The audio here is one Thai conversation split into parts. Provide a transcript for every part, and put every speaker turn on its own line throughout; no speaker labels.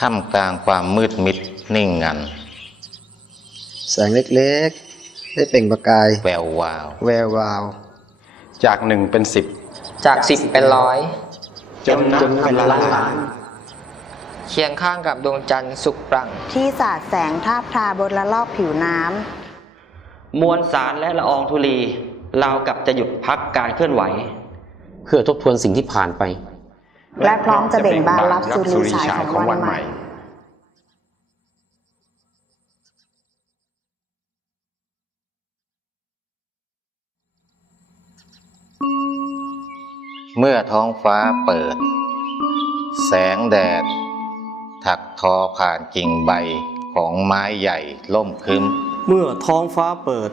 ท่ามกลางความมืดมิดนิ่งงัน
แสงเล็กๆ ได้เปล่งประกาย
แวววาว
แวววาว
จากหนึ่งเป็นสิบ
จากสิบเป็นร้อย
จนนับเป็นล้านล้าน
เคียงข้างกับดวงจันทร์สุกปรัง
ที่สาดแสงทาบทาบนละลอกผิวน้ำ
มวลสารและละอองธุลีราวกับจะหยุดพักการเคลื่อนไหว
เพื่อทบทวนสิ่งที่ผ่านไป
และพร้อมจะเบ่งบานรับสุริฉายของวันใหม่
เมื่อท้องฟ้าเปิด แสงแดด ถักทอผ่านกิ่งใบของไม้ใหญ่ล่มครึ้ม
เมื่อท้องฟ้าเปิด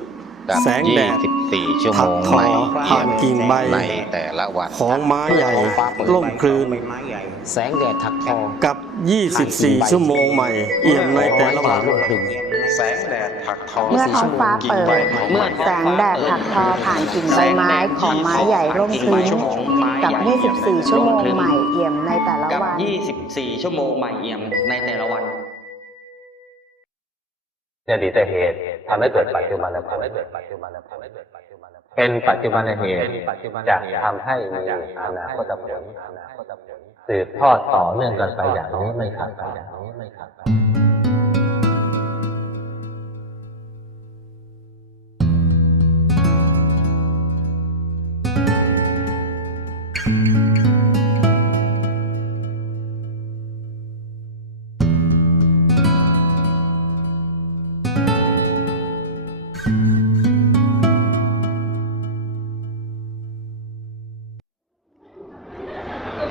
กับ
แสงแดด
24 ชั่วโมง
ถักทอ
ใหม่
ผ่านกิ่งใบ
ในแต่ละวัน
ของไม้ใหญ่ล่มคลืน
แสงแดดถักทอ
กับ 24 ชั่วโมงใหม่ เอี่ยมในแต่ละวัน
ร่มครึม
แสงแดดผักทอง
เมื่อท้องฟ้าเปิด
เมื่อ
แสงแดดถักทอผ่านกิ่งใบไม้ของไม้ใหญ่ร่มครึ้มกับ 24 ชั่วโมงใหม่เอี่ยมในแต่ละ
กับ
วัน
24 ชั่วโมงใหม่เอี่ยมในแต่ละวัน
อดีตเหตุทำให้เกิดปัจจุบันผลเป็นปัจจุบันเหตุจะทำให้มีอนาคตผลสืบทอดต่อเนื่องกันไปอย่างนี้ไม่ขาดกันอย่างนี้ไม่ขาดกัน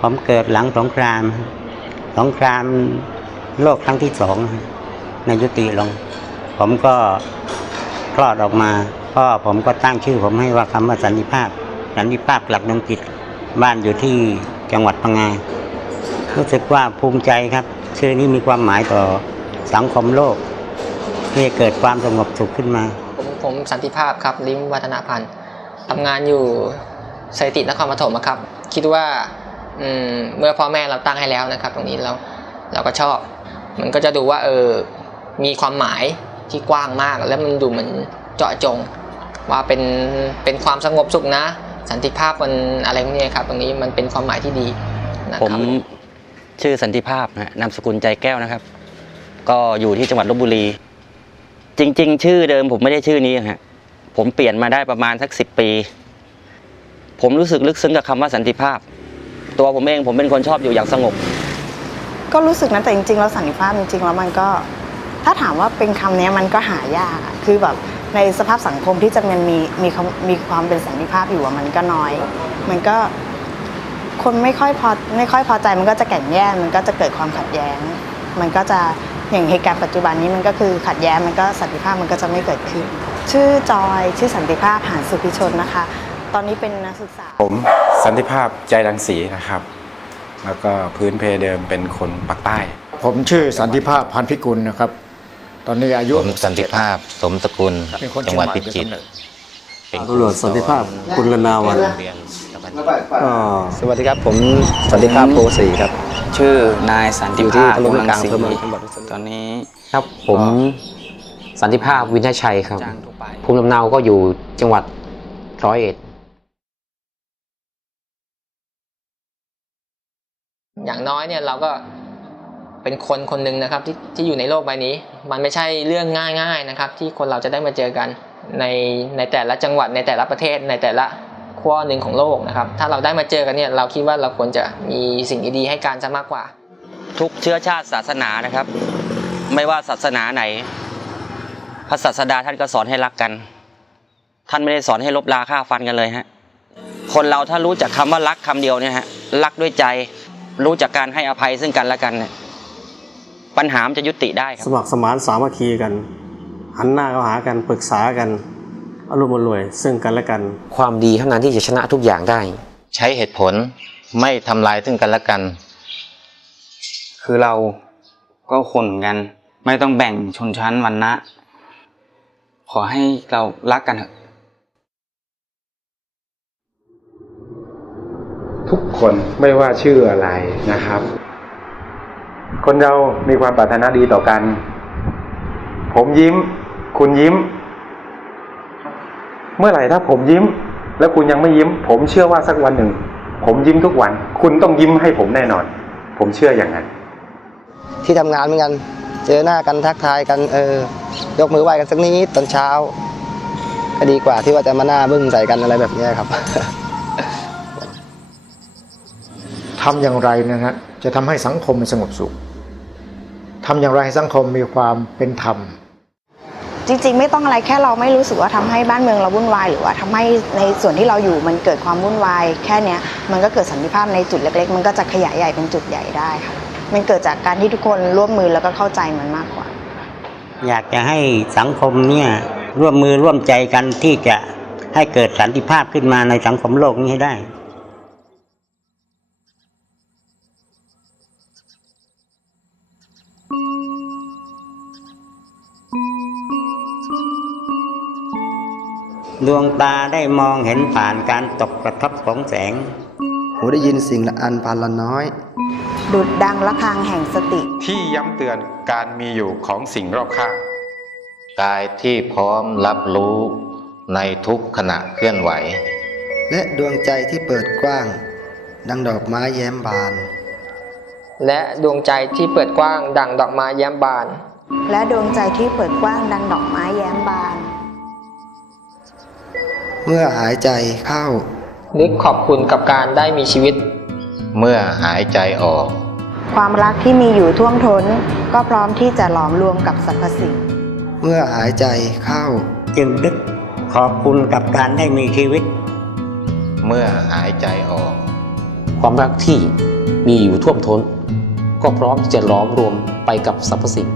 ผมเกิดหลังสงครามสงครามโลกครั้งที่สองในยุติลง ผมก็คลอดออกมาพ่อผมก็ตั้งชื่อ ผมให้ว่าคำว่าสันติภาพ สันติภาพกลับดวงจิตบ้านอยู่ที่จังหวัดพังงารู้สึกว่าภูมิใจครับ ชื่อนี้มีความหมายต่อสังคมโลกที่เกิดความสงบสุขขึ้นมา
ผมผมสันติภาพครับลิ้มวัฒนพันธ์ทำงานอยู่สถิตินครปฐมครับ คิดว่า อืมเมื่อพ่อแม่เราตั้งให้แล้วนะครับ ตรงนี้เราเราก็ชอบ มันก็จะดูว่าเออมีความหมายที่กว้างมาก แล้วมันดูเหมือนเจาะจง ว่าเป็นเป็นความสงบสุขนะ สันติภาพมันอะไรพวกนี้ครับ ตรงนี้มันเป็นความหมายที่ดีนะครับ
ชื่อสันติภาพนะฮะนามสกุลใจแก้วนะครับ ก็อยู่ที่จังหวัดลบบุรี จริง ๆ ชื่อเดิมผมไม่ได้ชื่อนี้ฮะผมเปลี่ยนมาได้ประมาณสักสิบปี ผมรู้สึกลึกซึ้งกับคำว่าสันติภาพ ตัวผมเองผมเป็นคนชอบอยู่อย่างสงบ
ก็รู้สึกนะแต่จริงๆแล้วสันติภาพจริงๆแล้วมันก็ ถ้าถามว่าเป็นคำนี้มันก็หายากอะคือแบบในสภาพสังคมที่จะมันมีมีความมีความเป็นสันติภาพอยู่อะมันก็น้อย มันก็ คนไม่ค่อยพอไม่ค่อยพอใจมันก็จะแก่งแย่งมันก็จะเกิดความขัดแย้ง มันก็จะอย่างเหตุการณ์ปัจจุบันนี้มันก็คือขัดแย้งมันก็สันติภาพมันก็จะไม่เกิดขึ้น ชื่อจอยชื่อสันติภาพหานสุพิชนนะคะ ตอนนี้เป็นนักศึกษา
ผมสันติภาพใจรังสีนะครับ แล้วก็พื้นเพเดิมเป็นคนปากใต้
ผมชื่อสันติภาพพันธิกุลนะครับ ตอนนี้อายุ
ผมสันติภาพสมสกุล
เป็นคน
จังหวัดพิจิตร
เชียงใหม่
เป็น
ตำรวจสันติภาพกุลนาวัน
โรงเรียนตะวัน
ก็
สวัสดีครับ ผมสันติภาพโพสีครับ
ชื่อนายสันติ
อยู่ที่
ภาพ
ตำบล
กำลัง
กลาง
ศรี
อำเภอเมืองจังหวัดพิษณุโลก
ตอนนี้
ครับผมสันติภาพวินทชัยครับ
จ้างทั่วไป
ภูมิลำเนาก็อยู่จังหวัดร้อยเอ็ด
อย่างน้อยเนี่ยเราก็เป็นคนคนหนึ่งนะครับที่ที่อยู่ในโลกใบนี้ มันไม่ใช่เรื่องง่ายๆนะครับ ที่คนเราจะได้มาเจอกันในในแต่ละจังหวัดในแต่ละประเทศในแต่ละขั้วหนึ่งของโลกนะครับ ถ้าเราได้มาเจอกันเนี่ยเราคิดว่าเราควรจะมีสิ่งดีๆให้การซะมากกว่า
ทุกเชื้อชาติศาสนานะครับ ไม่ว่าศาสนาไหน พระศาสดาท่านก็สอนให้รักกัน ท่านไม่ได้สอนให้ลบลาฆ่าฟันกันเลยฮะคนเราถ้ารู้จักคำว่ารักคำเดียวเนี่ยฮะรักด้วยใจ รู้จักการให้อภัยซึ่งกันและกันเนี่ยปัญหามันจะยุติได้ค
ส
รับ
มัครสมานสามัคคีกัน หันหน้าเข้าหากันปรึกษากันอารมณ์อร่วยซึ่งกันและกัน
ความดีเท่านั้นที่จะชนะทุกอย่างได้
ใช้เหตุผลไม่ทำลายซึ่งกันและกัน
คือเราก็คนเหมือนกัน ไม่ต้องแบ่งชนชั้นวรรณะ ขอให้เรารักกันเถอะ
ทุกคนไม่ว่าชื่ออะไรนะครับ คนเรามีความปรารถนาดีต่อกัน ผมยิ้ม คุณยิ้ม เมื่อไหร่ถ้าผมยิ้ม แล้วคุณยังไม่ยิ้ม ผมเชื่อว่าสักวันหนึ่ง ผมยิ้มทุกวัน คุณต้องยิ้มให้ผมแน่นอน ผมเชื่ออย่างนั้น
ที่ทำงานเหมือนกัน เจอหน้ากันทักทายกันเออยกมือไหว้กันสักนิดตอนเช้าก็ดีกว่าที่ว่าจะมาหน้าบึ้งใส่กันอะไรแบบนี้ครับ
ทำอย่างไรนะฮะจะทำให้สังคมมันสงบสุขทำอย่างไรให้สังคมมีความเป็นธรรม
จริงๆ ไม่ต้องอะไรแค่เราไม่รู้สึกว่าทำให้บ้านเมืองเราวุ่นวาย หรือว่าทำให้ในส่วนที่เราอยู่มันเกิดความวุ่นวาย แค่เนี้ยมันก็เกิดสันติภาพในจุดเล็ก ๆ มันก็จะขยายใหญ่เป็นจุดใหญ่ได้ค่ะมันเกิดจากการที่ทุกคนร่วมมือแล้วก็เข้าใจมันมากกว่า
อยากจะให้สังคมเนี่ยร่วมมือร่วมใจกันที่จะให้เกิดสันติภาพขึ้นมาในสังคมโลกนี้ให้ได้ ดวงตาได้มองเห็นผ่านการตกกระทบของแสง
หูได้ยินสิ่งละอันพานละน้อย
ดุดดังระฆังแห่งสติ
ที่ย้ำเตือนการมีอยู่ของสิ่งรอบข้าง
กายที่พร้อมรับรู้ในทุกขณะเคลื่อนไหว
และดวงใจที่เปิดกว้าง ดังดอกไม้แย้มบาน
และดวงใจที่เปิดกว้างดังดอกไม้แย้มบาน
และดวงใจที่เปิดกว้างดังดอกไม้แย้มบาน
เมื่อหายใจเข้า
นึกขอบคุณกับการได้มีชีวิต
เมื่อหายใจออก
ความรักที่มีอยู่ท่วมท้น ก็พร้อมที่จะหลอมรวมกับสรรพสิ่ง
เมื่อหายใจเข้า
จึงนึกขอบคุณกับการได้มีชีวิต
เมื่อหายใจออก
ความรักที่มีอยู่ท่วมท้น ก็พร้อมที่จะล้อมรวมไปกับสรรพสิ่ง